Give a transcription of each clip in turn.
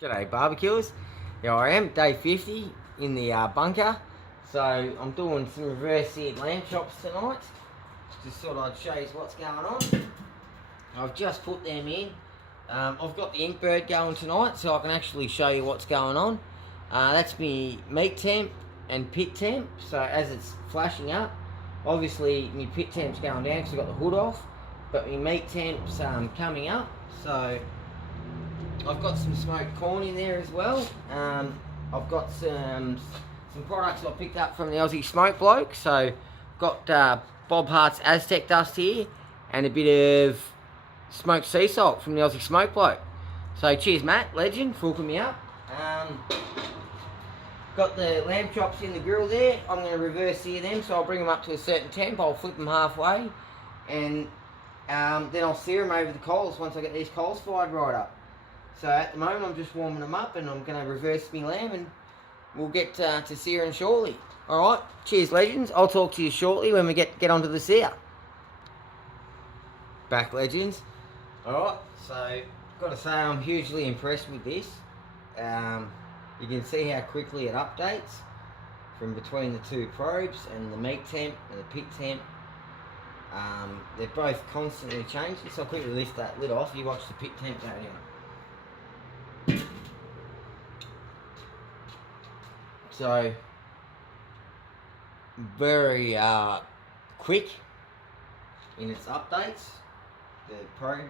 G'day barbecuers, here I am, day 50 in the bunker. So I'm doing some reverse seared lamb chops tonight. Just thought I'd show you what's going on. I've just put them in. I've got the ink bird going tonight so I can actually show you what's going on. That's my meat temp and pit temp. So as it's flashing up, obviously my pit temp's going down because I've got the hood off, but my meat temp's coming up. So I've got some smoked corn in there as well. I've got some products I picked up from the Aussie Smoke Bloke. So got Bob Hart's Aztec dust here and a bit of smoked sea salt from the Aussie Smoke Bloke. So cheers Matt, legend, for hooking me up. Got the lamb chops in the grill there. I'm going to reverse sear them, so I'll bring them up to a certain temp. I'll flip them halfway and then I'll sear them over the coals once I get these coals fired right up. So at the moment I'm just warming them up and I'm going to reverse my lamb and we'll get to searing shortly. Alright, cheers legends. I'll talk to you shortly when we get onto the sear. Back legends. Alright, so got to say I'm hugely impressed with this. You can see how quickly it updates from between the two probes and the meat temp and the pit temp. They're both constantly changing, so I'll quickly lift that lid off. You watch the pit temp go anyway. So very quick in its updates, the probe.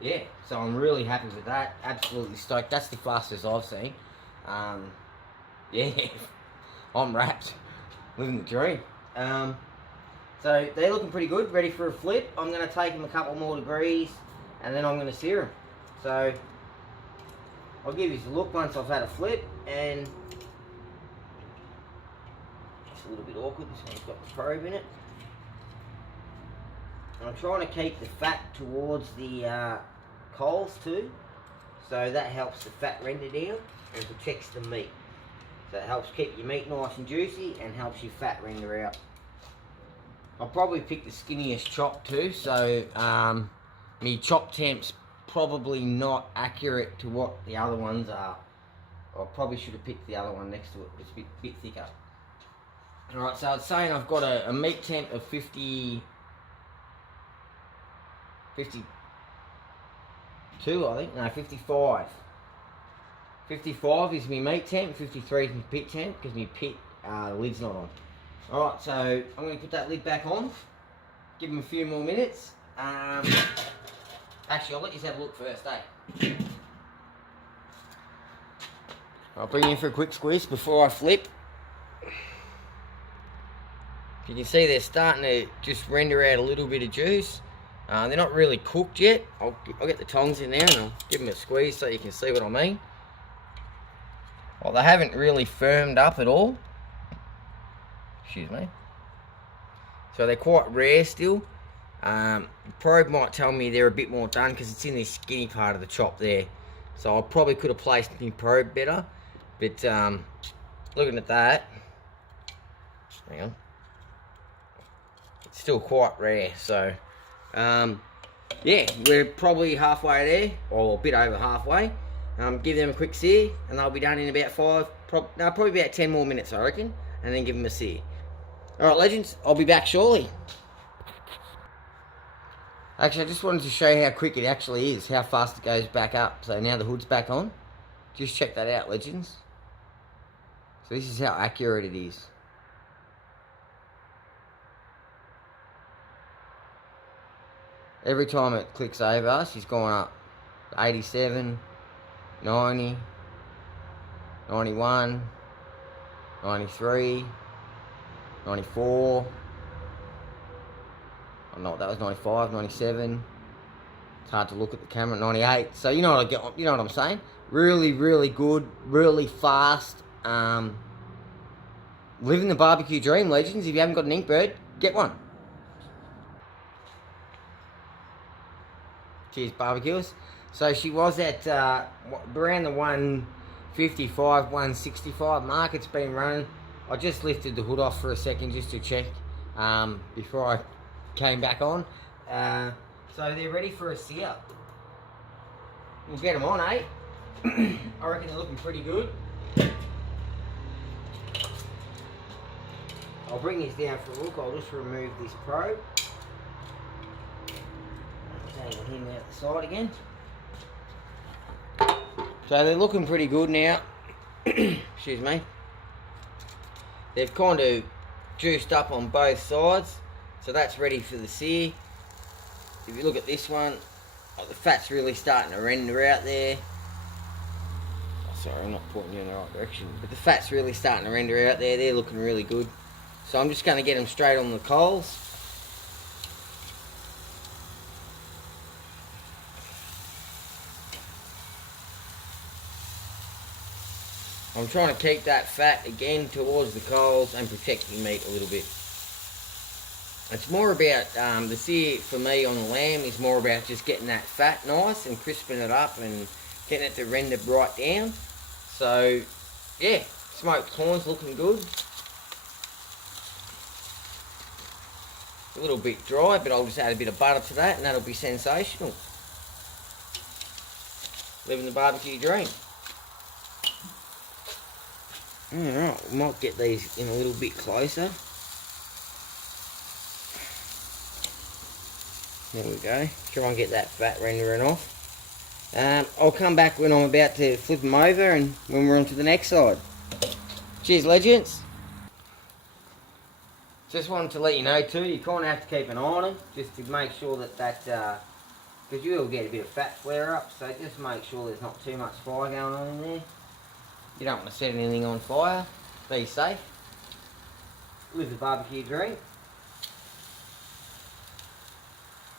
Yeah, so I'm really happy with that. Absolutely stoked. That's the fastest I've seen. Yeah, I'm wrapped, living the dream. So they're looking pretty good, ready for a flip. I'm going to take them a couple more degrees and then I'm going to sear them. So I'll give you a look once I've had a flip, and it's a little bit awkward. This one's got the probe in it. I'm trying to keep the fat towards the coals too, so that helps the fat render down and protects the meat. So it helps keep your meat nice and juicy and helps your fat render out. I'll probably pick the skinniest chop too, so my chop temp's probably not accurate to what the other ones are. I probably should have picked the other one next to it, but it's a bit thicker. Alright, so it's saying I've got a meat temp of 52, I think. No, 55. 55 is my meat temp, 53 is my pit temp, because my pit lid's not on. Alright, so I'm going to put that lid back on, give them a few more minutes. Actually, I'll let you have a look first, eh? I'll bring you in for a quick squeeze before I flip. You can see they're starting to just render out a little bit of juice. They're not really cooked yet. I'll get the tongs in there and I'll give them a squeeze so you can see what I mean. Well, they haven't really firmed up at all. Excuse me. So they're quite rare still. The probe might tell me they're a bit more done because it's in this skinny part of the chop there. So I probably could have placed my probe better. But looking at that, hang on, it's still quite rare. So yeah, we're probably halfway there, or a bit over halfway. Give them a quick sear and they'll be done in about probably about 10 more minutes I reckon, and then give them a sear. Alright legends, I'll be back shortly. Actually, I just wanted to show you how quick it actually is, how fast it goes back up. So now the hood's back on. Just check that out, legends. So this is how accurate it is. Every time it clicks over, she's gone up. 87, 90, 91, 93, 94. Oh no, that was 95, 97. It's hard to look at the camera. 98. So you know what I get. You know what I'm saying? Really, really good. Really fast. Living the barbecue dream, legends. If you haven't got an ink bird, get one. Cheers, barbecuers. So she was at around the 155, 165 mark. It's been running. I just lifted the hood off for a second just to check before I came back on. So they're ready for a sear. We'll get them on, eh? I reckon they're looking pretty good. I'll bring this down for a look. I'll just remove this probe. Take him out the side again. So they're looking pretty good now. Excuse me. They've kind of juiced up on both sides, so that's ready for the sear. If you look at this one, the fat's really starting to render out there. Oh, sorry, I'm not pointing you in the right direction, but the fat's really starting to render out there. They're looking really good. So I'm just going to get them straight on the coals. I'm trying to keep that fat again towards the coals and protect the meat a little bit. It's more about, the sear for me on the lamb is more about just getting that fat nice and crisping it up and getting it to render right down. So, yeah, smoked corn's looking good. A little bit dry, but I'll just add a bit of butter to that and that'll be sensational. Living the barbecue dream. Alright, we might get these in a little bit closer. There we go. Try and get that fat rendering off. I'll come back when I'm about to flip them over and when we're on to the next side. Cheers, legends. Just wanted to let you know too, you kind of have to keep an eye on them just to make sure that because you will get a bit of fat flare up, so just make sure there's not too much fire going on in there. You don't want to set anything on fire. Be safe. Live the barbecue dream.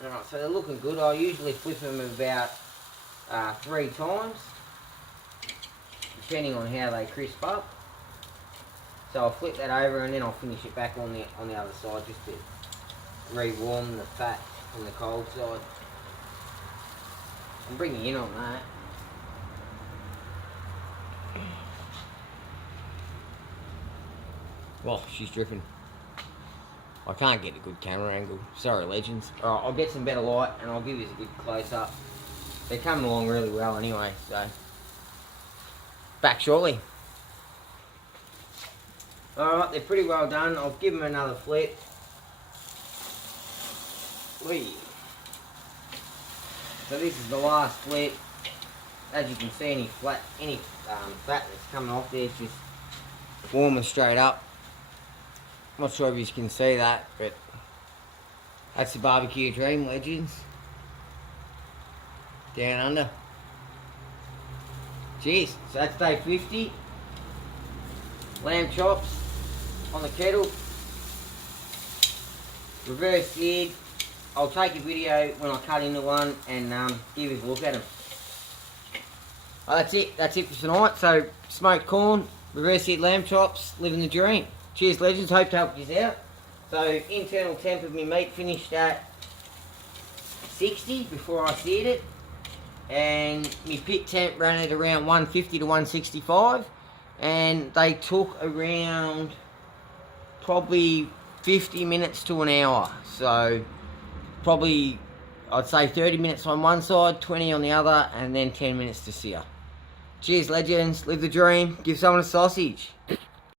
Alright, so they're looking good. I usually flip them about 3 times, depending on how they crisp up. So I'll flip that over and then I'll finish it back on the other side just to re-warm the fat on the cold side. I'm bringing in on that. Oh, she's dripping. I can't get a good camera angle. Sorry, legends. Alright, I'll get some better light and I'll give you a good close-up. They're coming along really well anyway, so... Back shortly. Alright, they're pretty well done. I'll give them another flip. Whee. So this is the last flip. As you can see, any fat that's coming off there is just warming straight up. I'm not sure if you can see that, but that's the barbecue dream, legends. Down under. Cheers. So that's day 50. Lamb chops on the kettle. Reverse seared. I'll take a video when I cut into one and give you a look at them. Oh, that's it. That's it for tonight. So smoked corn, reverse seared lamb chops, living the dream. Cheers, legends. Hope to help you out. So internal temp of my meat finished at 60 before I seared it, and my pit temp ran at around 150 to 165, and they took around probably 50 minutes to an hour. So probably I'd say 30 minutes on one side, 20 on the other, and then 10 minutes to sear. Cheers, legends. Live the dream. Give someone a sausage.